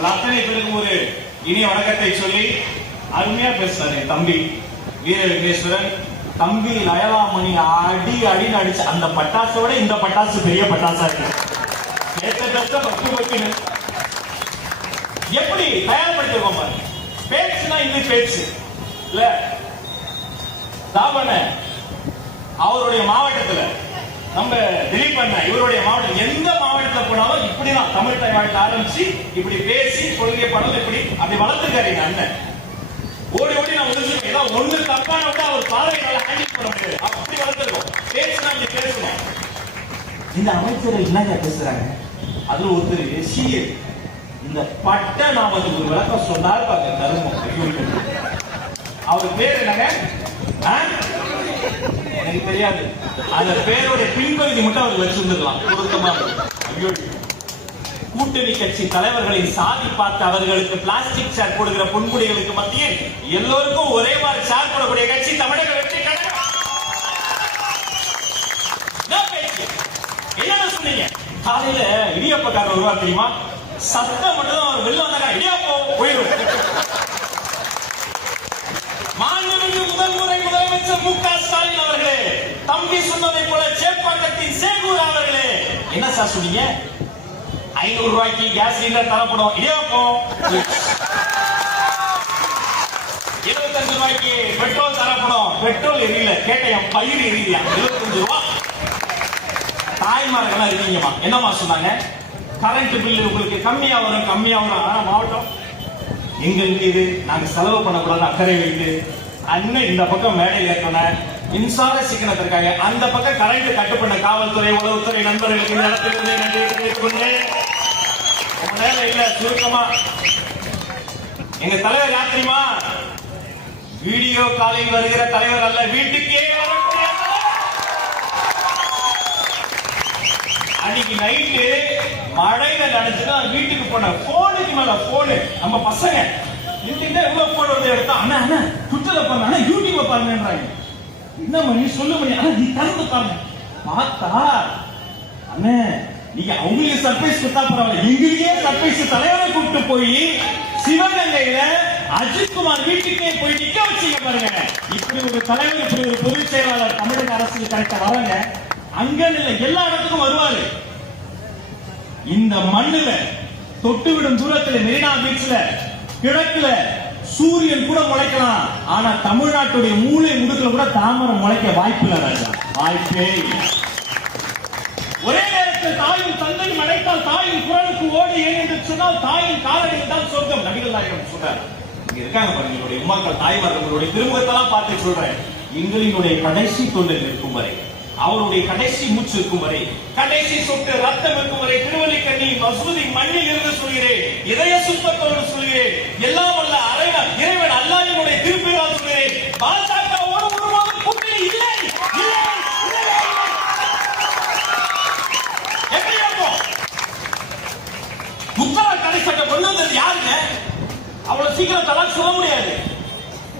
உங்கள் அத்தனை பேருக்கும் ஒரு இனிய வணக்கத்தை சொல்லி அருமையா பேசுறாரு தம்பி வீர விக்னேஸ்வரன் தம்பி லயலாமணி அடி அடின்னு அடிச்சு அந்த பட்டாசை விட இந்த பட்டாசு பெரிய பட்டாசா இருக்கு. எப்படி தயார்படுத்திருக்கோம் பாருங்க பேச்சுனா இந்த பேச்சு. இல்ல தாபண்ண அவருடைய மாவட்டத்துல நம்ம திலீப் அண்ணா இவருடைய மாவட்டம் எந்த மாவட்டத்துல போனாலும் இப்படிதான் தமிழ் வாழ்க்கை ஆரம்பிச்சு இப்படி பேசி கொள்கை படம் இப்படி அப்படி வளர்த்துக்காரு எங்க அண்ணன். ஓடி ஓடி நான் முடிஞ்சிருக்கேன் ஏதாவது ஒண்ணு தப்பான விட அவர் பார்வையால ஹேண்டில் பண்ண முடியாது. அப்படி வளர்த்துருக்கோம். பேசுனா அப்படி பேசணும் இந்த அமைச்சர்கள் என்னங்க பேசுறாங்க? அதுல ஒருத்தர் சிஏ இந்த பட்ட நாமத்துக்கு ஒரு விளக்கம் சொன்னார் பாருங்க தருமம் அவர் பேர் என்னங்க? எனக்கு தெரியாது. அந்த பேருடைய பின்பகுதி மட்டும் அவர்கள் வச்சிருந்துக்கலாம் பொருத்தமா ஐயோ. கூட்டணி கட்சி தலைவர்களின் சாதி பார்த்து அவர்களுக்கு பிளாஸ்டிக் சேர் கொடுக்கிற பொன்முடிகளுக்கு மத்தியில் எல்லோருக்கும் ஒரே மாதிரி சேர் போடக்கூடிய கட்சி தமிழக வெற்றி என்ன சொன்னீங்க? காலையில இடியப்பக்காரர் ஒருவா தெரியுமா? சத்தம் மட்டும் அவர் வெளில வந்தாங்க இடியாப்போ? போயிடும் மாண்புமிகு முதல் முறை முதலமைச்சர் மு க ஸ்டாலின் அவர்களே தம்பி சொன்னதை போல சேப்பாக்கத்தின் சேகூர் அவர்களே. என்ன சார் சொன்னீங்க? ஐநூறு ரூபாய்க்கு கேஸ் சிலிண்டர் தரப்படும். இதே இருபத்தஞ்சு ரூபாய்க்கு பெட்ரோல் தரப்படும். பெட்ரோல் எரியல. கேட்டேன் பயிர் எரியல. இருபத்தஞ்சு ரூபா. தாய்மார்கள்லாம் இருக்கீங்கம்மா. என்னம்மா சொன்னாங்க? கரண்ட் பில் உங்களுக்கு கம்மியா வரும் கம்மியா வரும் ஆனா மாவட்டம்? எங்க இது? நாங்க செலவு பண்ணக்கூடாது அக்கறை வைத்து அண்ணன் இந்த பக்கம் மேடையில் ஏற்றன மின்சார சிக்கனத்திற்காக அந்த பக்கம் கரண்ட் கட்டு பண்ண காவல்துறை உளவுத்துறை நண்பர்களுக்கு இந்த இடத்திலிருந்து நன்றி தெரிவித்துக் கொண்டேன் நேரம் இல்ல சுருக்கமா. எங்க தலைவர் யாத்திரிமா வீடியோ காலில் வருகிற தலைவர் அல்ல வீட்டுக்கே அன்னைக்கு நைட்டு மழையில நினைச்சுதான் வீட்டுக்கு போன போனுக்கு மேல போனு நம்ம பசங்க இன்னைக்கு எவ்வளவு போன் வந்து எடுத்தா? அண்ணா அண்ணா ட்விட்டர்ல பாருங்க அண்ணா யூடியூப்ல பாருங்கன்றாங்க என்ன மணி சொல்லு மணி ஆனா நீ திறந்து பாருங்க. பார்த்தா அண்ணே நீங்க அவங்களுக்கு சர்ப்ரைஸ் கொடுத்தா பரவாயில்ல. எங்களுக்கே சர்ப்ரைஸ் தலைவரை கூப்பிட்டு போய் சிவகங்கையில அஜித்குமார் வீட்டுக்கே போய் நிக்க வச்சீங்க பாருங்க. இப்படி ஒரு தலைவர் இப்படி ஒரு பொதுச் செயலாளர் தமிழக அரசு கரெக்டா வராங்க அங்க இல்ல எல்லா இடத்துக்கும் வருவாரு. இந்த மண்ணுல தொட்டுவிடும் தூரத்துல மெரினா பீச்ல கிழக்குல சூரியன் கூட முளைக்கலாம். ஆனா தமிழ்நாட்டுடைய மூளை முடுக்கல கூட தாமரை முளைக்க வாய்ப்பு இல்லை ராஜா. வாய்ப்பே ஒரே நேரத்தில் தாயும் தந்தையும் அழைத்தால் தாயின் குரலுக்கு ஓடு ஏன் என்று சொன்னால் தாயின் காலடியில் தான் சொர்க்கம். நபிகள் நாயகம் சொல்றார். இங்க இருக்காங்க பாருங்க என்னுடைய உமாக்கள் தாய்மார்கள் திருமுகத்தெல்லாம் பார்த்து சொல்றேன். எங்களினுடைய கடைசி தொண்டில் இருக்கும் வரை. அவருடைய கடைசி மூச்சு இருக்கும் வரை கடைசி சொட்டு ரத்தம் இருக்கும் வரை திருவல்லிக்கண்ணி மசூதி மண்ணில் இருந்து சொல்கிறேன் இதய சுத்தத்தோடு சொல்கிறேன் எல்லாம் வல்ல அறைவன் இறைவன் அல்லாஹ்வினுடைய திருப்பினால் சொல்கிறேன். பாஜகவோடு ஒருபோதும் கூட்டணி இல்லை இல்லை எப்படி இருக்கும்? முத்தலாக் தடை சட்டம் கொண்டு வந்தது யாருங்க? அவ்வளவு சீக்கிரம் தலாக் சொல்ல முடியாது.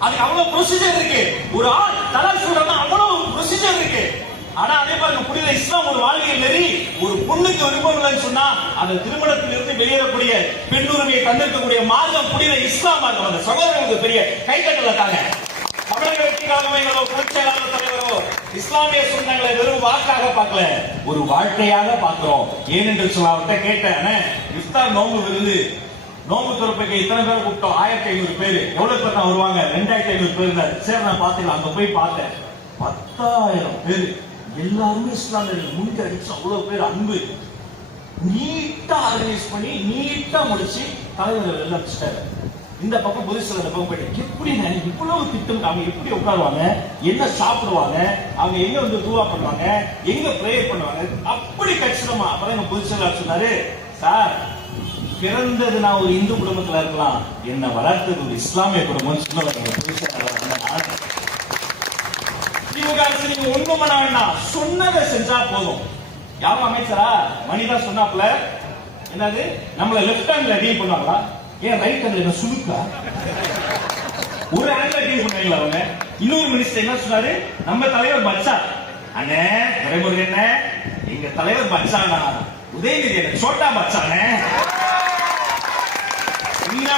அதுக்கு அவ்வளவு ப்ரொசீஜர் இருக்கு. ஒரு ஆள் தலாக் சொல்றதுனா அவ்வளவு ப்ரொசீஜர் இருக்கு. ஆனா அதே பாருங்க புனித இஸ்லாம் ஒரு வாழ்வியல் நெறி ஒரு பொண்ணுக்கு விருப்பம் இல்லைன்னு சொன்னா அந்த திருமணத்தில் இருந்து வெளியேறக்கூடிய பெண்ணுரிமையை தந்திருக்கக்கூடிய மார்க்கம் புனித இஸ்லாம் மார்க்கம் அந்த சகோதரர்களுக்கு பெரிய கைத்தட்டல தாங்க தமிழக வெற்றி புரட்சியாளர் தலைவரோ இஸ்லாமிய சொந்தங்களை வெறும் வாக்காக பார்க்கல ஒரு வாழ்க்கையாக பார்க்கிறோம். ஏனென்று சொல்ல அவர்கிட்ட கேட்டேன். அண்ணே, இஃப்தார் நோம்பு விருது நோம்பு துறப்புக்கு இத்தனை பேர் கூப்பிட்டோம். ஆயிரத்தி ஐநூறு பேர். எவ்வளவு பேர் தான் வருவாங்க? ரெண்டாயிரத்தி ஐநூறு பேர் சரி நான் பார்த்துக்கலாம். அங்க போய் பார்த்தேன். பத்தாயிரம் பேர். எல்லாருமே இஸ்லாமியர்கள். முன்க அடிச்சு அவ்வளவு பேர் அன்பு. நீட்டா ஆர்கனைஸ் பண்ணி நீட்டா முடிச்சு தலைவர்கள் எல்லாம் வச்சுட்டாரு. இந்த பக்கம் புதுசுல இந்த பக்கம் போயிட்டு எப்படிங்க இவ்வளவு திட்டம் அவங்க எப்படி உட்காருவாங்க என்ன சாப்பிடுவாங்க அவங்க எங்க வந்து தூவா பண்ணுவாங்க எங்க பிரேயர் பண்ணுவாங்க அப்படி கச்சிதமா. அப்பதான் எங்க புதுசுல சொன்னாரு சார் பிறந்தது நான் ஒரு இந்து குடும்பத்துல இருக்கலாம். என்ன வளர்த்தது ஒரு இஸ்லாமிய குடும்பம் சொன்னவர் எங்க திமுக அரசு நீங்க ஒண்ணும் பண்ண வேண்டாம் சொன்னதை செஞ்சா போதும். யாரும் அமைச்சரா? மணிதான் சொன்னாப்ல என்னது? நம்மள லெஃப்ட் ஹேண்ட்ல டீல் பண்ணாங்களா ஏன் ரைட் ஹேண்ட்ல என்ன சுருக்கா ஒரு ஹேண்ட்ல டீல் பண்ணீங்களா அவங்க இன்னொரு மினிஸ்டர் என்ன சொன்னாரு? நம்ம தலைவர் பச்சா. அண்ணே துரைமுருகன் என்ன எங்க தலைவர் பச்சானா? உதயநிதி என்ன சோட்டா பச்சானே. இந்த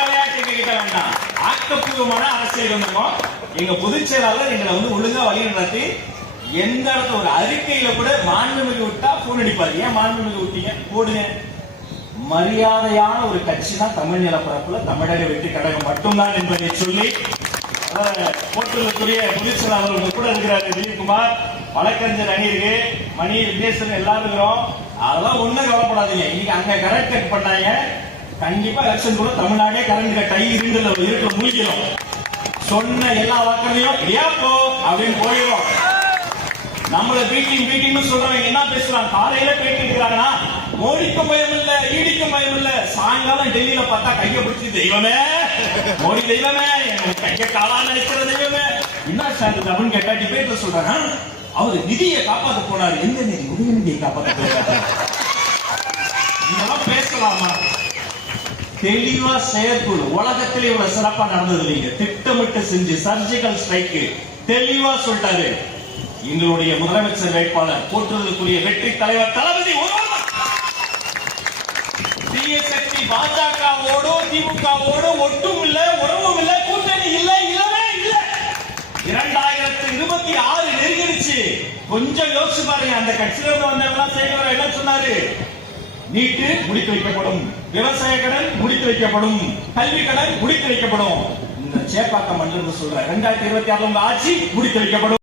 கேட்க வேண்டாம். ஆக்கப்பூர்வமான அரசியல் வந்துடும் எங்க பொதுச் செயலாளர் எங்களை வந்து ஒழுங்கா வழி நடத்தி எந்த இடத்துல ஒரு அறிக்கையில கூட மாண்புமிகு விட்டா போன் அடிப்பாரு. ஏன் மாண்புமிகு விட்டீங்க? போடுங்க. மரியாதையான ஒரு கட்சி தான் தமிழ் நிலப்பரப்புல தமிழக வெற்றி கழகம் மட்டும்தான் என்பதை சொல்லி அஹ், போட்டுள்ளக்கூடிய பொதுச் செயலாளர் உங்க கூட இருக்கிறாரு. திலீப்குமார் வழக்கறிஞர் அணி இருக்கு மணி விக்னேஸ்வரன் எல்லாரும் இருக்கிறோம். அதெல்லாம் ஒண்ணும் கவலைப்படாதீங்க. இன்னைக்கு அங்க கரெக்ட் கட் பண்ணாங்க. கண்டிப்பா எலெக்ஷன் கூட தமிழ்நாடே கரண்ட் கட் ஆகி இருந்துல இருக்க மூழ்கிடும் சொன்ன எல்லா வாக்களையும் ஏப்போ போ அப்படின்னு போயிடும் நம்மள மீட்டிங் மீட்டிங் சொல்றவங்க என்ன பேசுறாங்க? காலையில பேட்டி இருக்கிறாங்கன்னா மோடிக்கும் பயம் இல்ல ஈடிக்கும் பயம் இல்ல. சாயங்காலம் டெல்லியில பார்த்தா கைய பிடிச்சி தெய்வமே மோடி தெய்வமே கைய காலா நினைக்கிற தெய்வமே. என்ன சார் அப்படின்னு கேட்டா டிபேட்ல சொல்றாங்க அவரு நிதியை காப்பாத்த போனாரு எந்த நிதி? உதயநிதியை காப்பாத்த போறாரு. இதெல்லாம் பேசலாமா? தெளிவா செயற்குழு உலகத்தில் இவ்வளவு சிறப்பா நடந்தது இல்லைங்க. திட்டமிட்டு செஞ்சு சர்ஜிக்கல் ஸ்ட்ரைக்கு தெளிவா சொல்லிட்டாரு. எங்களுடைய முதலமைச்சர் வேட்பாளர் போற்றுதலுக்குரிய வெற்றி தலைவர் தளபதி தீயசக்தி பாஜகவோடு திமுகவோடு ஒட்டும் இல்ல உறவும் இல்ல கூட்டணி இல்ல இல்லவே இல்ல. இரண்டாயிரத்தி இருபத்தி ஆறு நெருங்கிடுச்சு. கொஞ்சம் யோசிச்சு பாருங்க அந்த கட்சியில இருந்து வந்தவங்க என்ன சொன்னாரு? நீட்டு முடித்து வைக்கப்படும். விவசாய கடன் முடித்து வைக்கப்படும். கல்வி கடன் முடித்து வைக்கப்படும். இந்த சேப்பாக்கம் மன்றம் சொல்ற ரெண்டாயிரத்தி இருபத்தி ஆறுல ஆட்சி முடித்து வைக்கப்படும்.